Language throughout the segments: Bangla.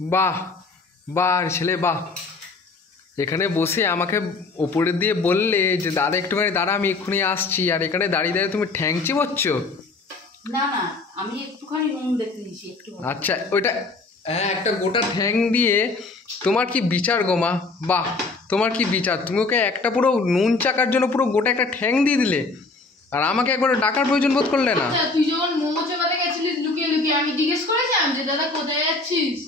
বাহ বাহ ছেলে বাহ। এখানে বসে আমাকে ওপরে দিয়ে বললে যে দাদা একটুখানি দাঁড়া আমি এক্ষুনি আসছি, আর এখানে দাঁড়িয়ে দাঁড়িয়ে তুমি ঠ্যাং চিবোচ্ছ। না না, আমি একটুখানি নুন দেখতে দিয়েছি একটু। আচ্ছা ওইটা, হ্যাঁ একটা গোটা ঠ্যাং দিয়ে তোমার কি বিচার গো মা, বাহ তোমার কি বিচার। তুমি ওকে একটা পুরো নুন চাকার জন্য পুরো গোটা একটা ঠ্যাং দিয়ে দিলে, আর আমাকে একবার ডাকার প্রয়োজন বোধ করলে না। তুই যখন মোমো চাপাতে গেছিলিস লুকিয়ে লুকিয়ে, আমি জিজ্ঞেস করেছিলাম যে দাদা কোথায় যাচ্ছিস?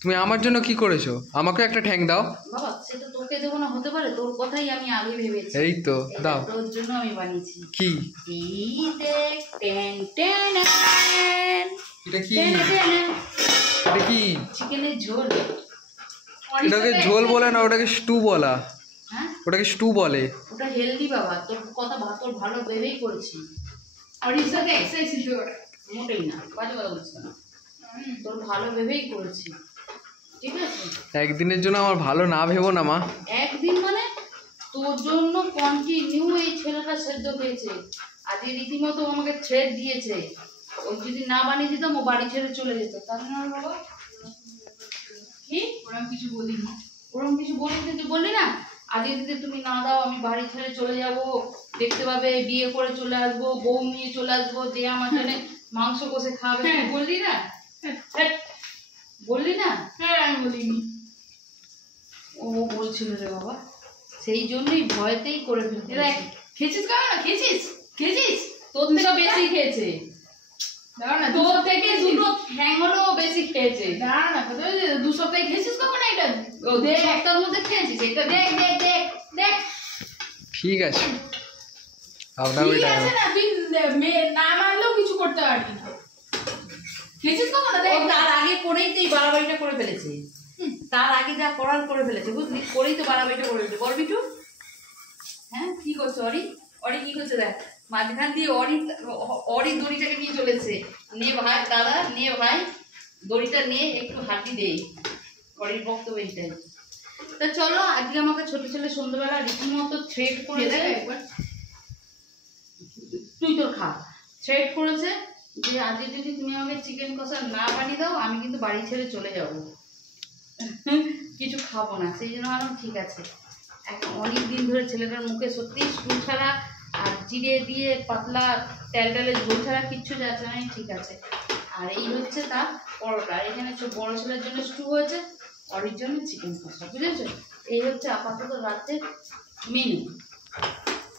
তুমি আমার জন্য কি করেছো? আমাকে একটা ঠ্যাং দাও। বাবা সেটা তোকে দেবো না, হতে পারে তোর কথাই আমি আগে ভেবেছি। এই তো দাও। তোর জন্য আমি বানিয়েছি। কি এই দেখ, টেন টেন টেন। এটা কি? Ten ten. এটা কি? চিকেনের ঝোল। এটাকে ঝোল বলে না, ওটাকে স্টু বলা। হ্যাঁ ওটাকে স্টু বলে। ওটা হেলদি বাবা, তোর কথা তোর ভালো ভেবেই করেছি। অরিসাতে এক্সারসাইজ শিখতে পারে মোটেই না, বাজে কথা বলছি না, তোর ভালো ভেবেই করেছি, ঠিক আছে? একদিনের জন্য আমার ভালো না ভেবো না মা। একদিন মানে তোর জন্য কন্টিনিউ এই ছেলেটা সেদ্ধ খেয়েছে, আজকে রীতিমতো আমাকে থ্রেড দিয়েছে, ওই যদি না বানিয়ে দিতাম ও বাড়ি ছেড়ে চলে যেত। তাই না বাবা? কি ওরকম কিছু বলিনি। ওরকম কিছু বলিস তুই বললি না, আজকে যদি তুমি না দাও আমি বাড়ি ছেড়ে চলে যাব, দেখতে পাবে বিয়ে করে চলে আসবো, বউ নিয়ে চলে আসবো, যে আমার জন্য মাংস কষে খাবে। হ্যাঁ। বললি না? হ্যাঁ, বললি না? হ্যাঁ আমি বলিনি। ও বলছিল রে বাবা, সেই জন্যই ভয়তেই করে ফেলতে। দেখ খেয়েছিস কেমন না? খেয়েছিস খেয়েছিস? তোর থেকে বেশি খেয়েছে, দাঁড়া না, তোর থেকে দুটো ঠ্যাং হলেও বেশি খেয়েছে। দাঁড়া না, কোথায় 2 সপ্তাহে খেয়েছিস কখন এটা? ও দেখ একটার মধ্যে খেয়েছিস, এটা দেখ দেখ দেখ দেখ। ঠিক আছে আপনার ঠিক ওইটা আছে না, তুই মেয়ে না মানলেও কিছু করতে পারবি না। খেয়েছিস কখন না? ও দেখ তার আগে করেই তো এই বাড়াবাড়িটা করে ফেলেছে, তার আগে যা করার করে ফেলেছে, বুঝলি? করেই তো বাড়াবাড়িটা করে ফেলেছে। বল বিটু, হ্যাঁ কি করছে অরি? অরি কি করছে দেখ, মাঝখান দিয়ে অরি দড়িটাকে নিয়ে চলেছে। নে ভাই দাদা, নে ভাই দড়িটা নিয়ে একটু হাঁটি দে। অরির বক্তব্য এইটাই। তা চলো আজকে আমাকে ছোট ছেলে সন্ধ্যাবেলা রীতিমতো থ্রেড করেছে। একবার তুই তোর খা। থ্রেড করেছে যে আজকে যদি তুমি আমাকে চিকেন কষা না বানিয়ে দাও আমি কিন্তু বাড়ি ছেড়ে চলে যাব, কিছু খাবো না। সেই জন্য ভাবলাম ঠিক আছে, এখন অনেক দিন ধরে ছেলেটার মুখে সত্যি স্টু ছাড়া আর জিরে দিয়ে পাতলা ট্যালটালে ঝোল ছাড়া কিচ্ছু যাচ্ছে না, ঠিক আছে। আর এই হচ্ছে তার পরোটা, এখানে বড় ছেলের জন্য স্টু হয়েছে, অরির জন্য চিকেন কষা, বুঝেছো? এই হচ্ছে আপাতত রাতের মেনু।